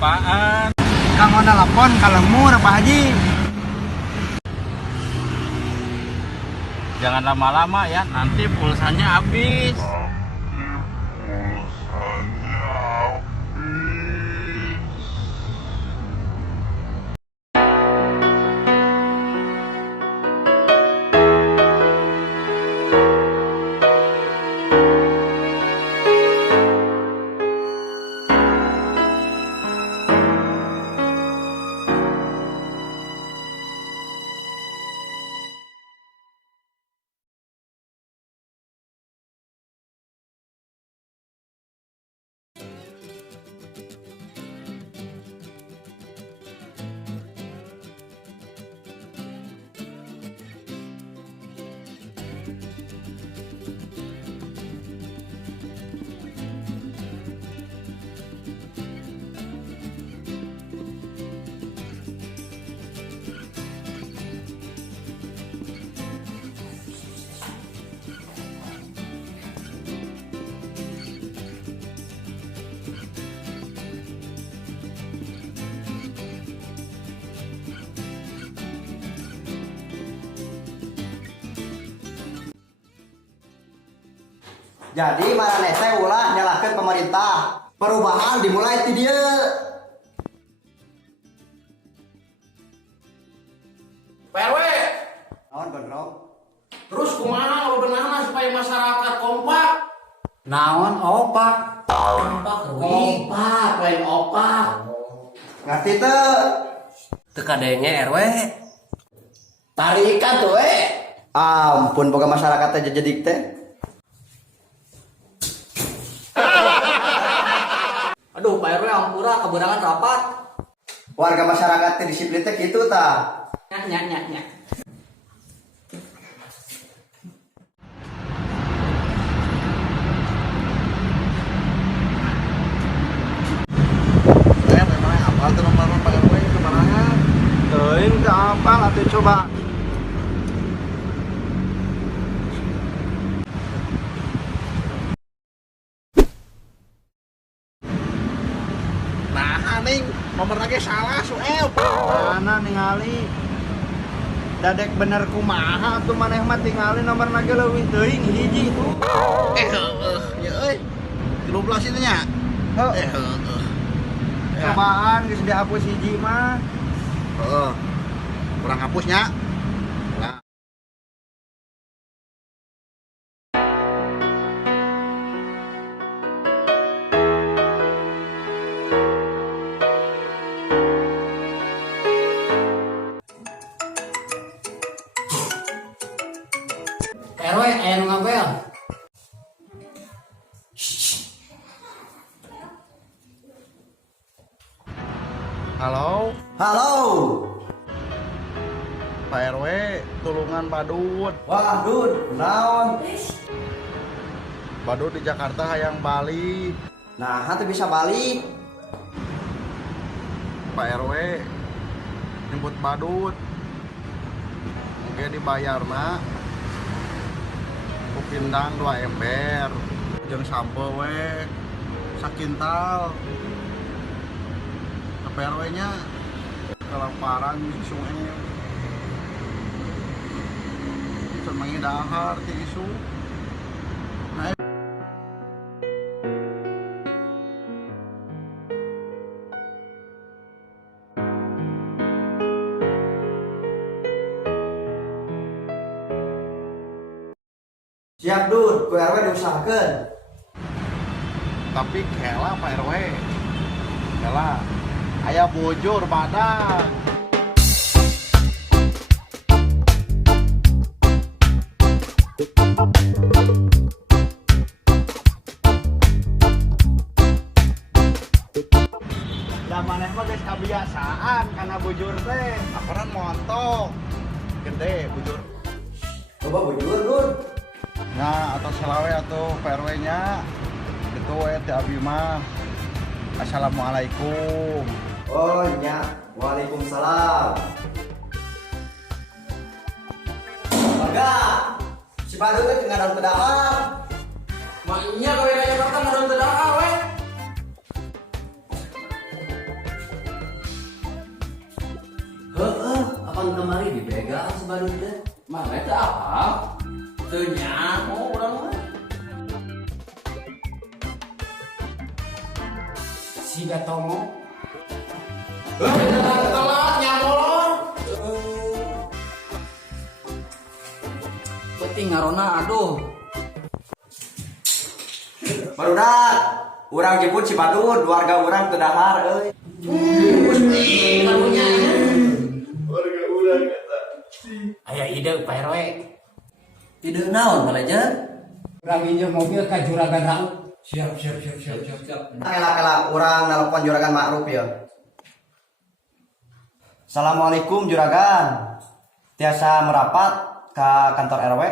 apaan? Kang mau telepon kalau murah Pak Haji. Jangan lama-lama ya, nanti pulsanya habis. Jadi mana teh ulah nyalahkan pemerintah. Perubahan dimulai ti dia. PRW, Naon gondrong? terus kumaha bebenahna supaya masyarakat kompak? Naon opak? Kompak, lain opak. Ngerti teu? Teu kadenge RW. Tarikan tuh Ampun boga masyarakat teh jadi teh. Aduh, Pak RW ampura keberangan rapat. Warga masyarakat teh disiplin teh kitu tah. Nyak. Memang apal tuh nomor Pak RW kemana? Teuing teu apal atuh coba. Nah, ning nomor lagi salah soel. Mana ningali? Dadek bener kumaha tuh maneh mah tingali nomor lagi leuwih teuing hiji tuh. Ya euy. 13 itu nya. Heuh. Cobaan geus dihapus hiji mah. Heeh. Kurang hapusnya. Nah. RW aya nu ngabel. Halo, Halo. Pak RW, tulungan Badut. Wah, Dud, naon? Badut di Jakarta hayang balik. Nah, hati bisa balik. Pak RW nyebut Badut. Mungkin dibayarna kupindang 2 ember jeung sampo we sakintal. Ke RW nya kelaparan si sungai. Semangi dahar ti isu. Nah, Siap, Dud. Ku RW diusahakeun. tapi kela Pak RW. Kela aya bujur badak. Da maneh mah geus kabiasaan kana bujur teh. Aparan montok. Gede bujur. Coba bujur, Dud. Nah, atau selawe atau PRW nya itu teh abi mah. Assalamualaikum. Oh, nya. Waalaikumsalam. Warga, si Badut teh ngadon pedahar. Mak iya gawe raya Jakarta ngadon teu daa we. kamari dibegal sebadut teh. Mana itu apa? Teunya, Oh, urang mah. si Gatomo. Telat nyamolor. Penting ngarona aduh. Barudak, urang jemput si Badut, warga urang teu dahar euy. Warga urang eta. Aya ide Pak RW. Ide naon balajar? Urang injil mobil ka juragan Raut. Siap. Kela urang nelpon juragan Ma'ruf ya. Assalamualaikum juragan. Tiasa merapat ke kantor RW.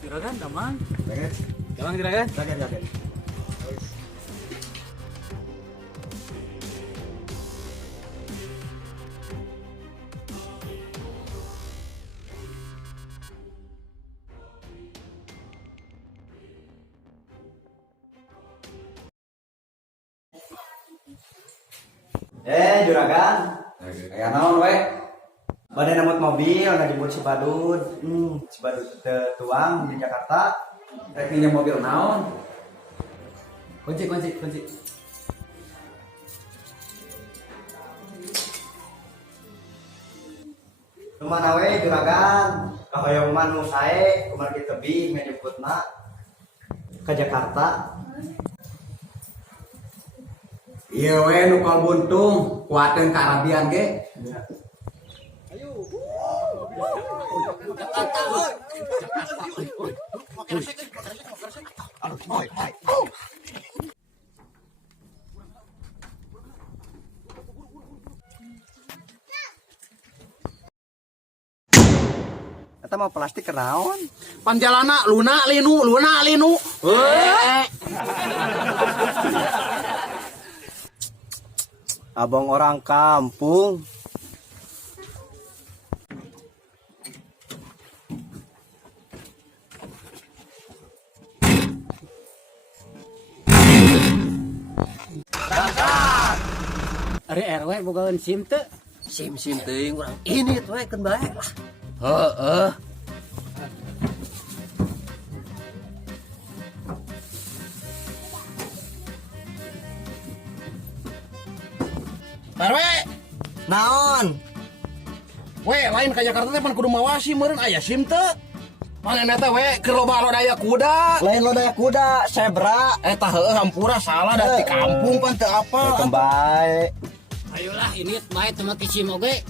Juragan damang. Jaget. Damang juragan. Jaget. Juragan. Kayak naon we? Bade nemut mobil ngajemput si Badut. Si Badut teu tuang di Jakarta. Rek minjem mobil naon? Kunci. Lumana we juragan. Kahoyong manu sae kumaha tebih ngajemputna ke Jakarta. Iya we nu kal buntung kuateun ka Arabian ge. Eta mau plastik kenaon? Panjalana luna linu. Abang orang kampung. Ari RW bogaeun SIM teu? Sim teuing urang ini tuh we keun bae lah. Heeh. RW, Naon? we lain ka Jakarta teh pan kudu mawasi meureun aya SIM teu. Manehna teh we keur loba lodaya kuda. Lain lodaya kuda, zebra. Eta heueuh hampura salah da ti kampung pan teu apa. Kembae. Ayolah ini bae teu make SIM oge.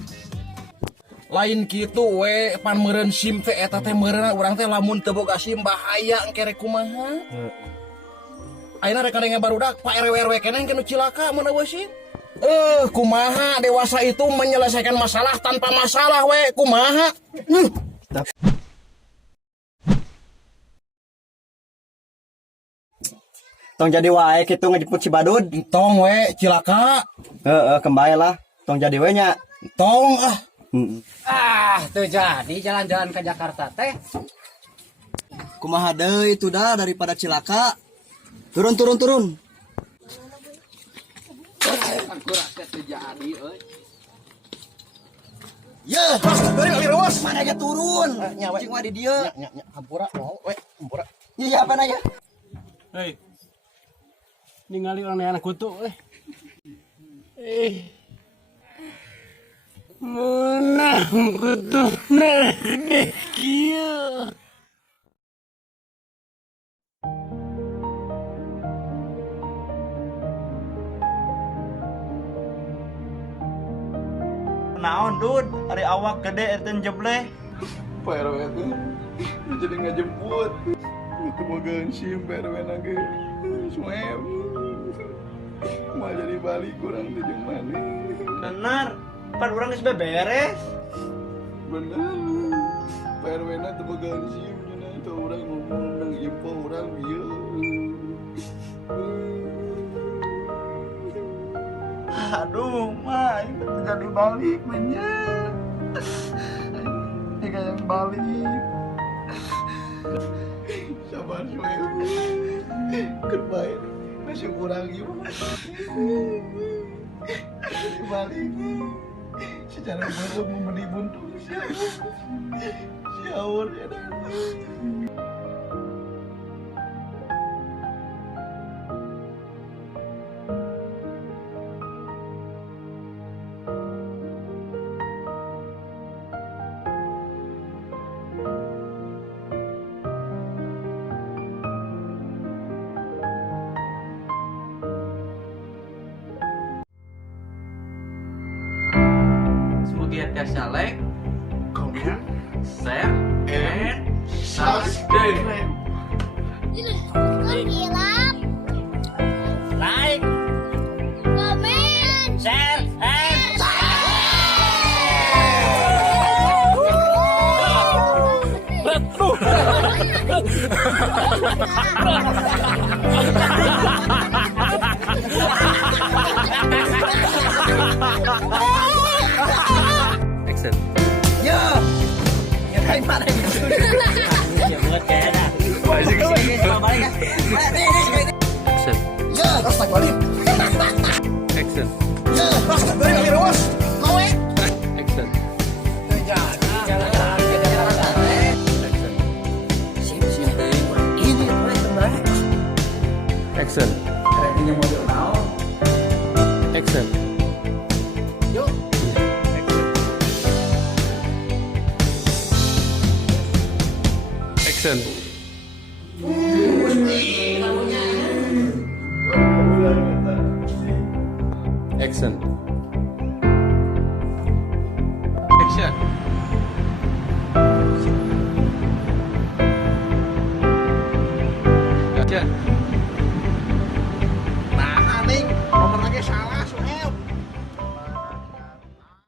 Lain kitu we pan meureun SIM teh eta teh meureunna urang teh lamun teu boga SIM bahaya engke kumaha. Ayeuna rek kadenge barudak Pak RW keneh kenu cilaka mun eueuh SIM. Kumaha dewasa itu menyelesaikan masalah tanpa masalah we kumaha. Tong jadi wae kitu ngajemput si Badut. Tong we cilaka. Kembae lah. Tong jadi we nya. Tong Teu jadi jalan-jalan ke Jakarta teh. Kumaha deui itu dah daripada cilaka. Turun. Ya, dari ruas mana aja turun. Cing mah di dieu. nya hampura mau we hampura. Iya apa nanya? Hei. Ningali orang anak kutu Munah kutu nah kieu. Naon Dud, ari awak gede eten jebleh. Pak RW itu jadi ngajemput. Itu bogaeun SIM Pak RW na ge. Suem. Mau jadi balik kurang teh jeung maneh. Bener, Pan urang geus beberes. Bener. PRW na teu bogaan SIM cenah teu urang ngomong nang info urang ieu. Aduh, mah itu jadi balik menya. Ini kayak balik. Sabar we. Keur bae masih kurang ieu. Balik. Secara belum membeli buntung si Aur ya dan. Semoga kasih like, comment, share, and subscribe. Bilang Like, komen share, and Action. Action. Action. Action. Action. Ratingnya mobil naon? Action. Action.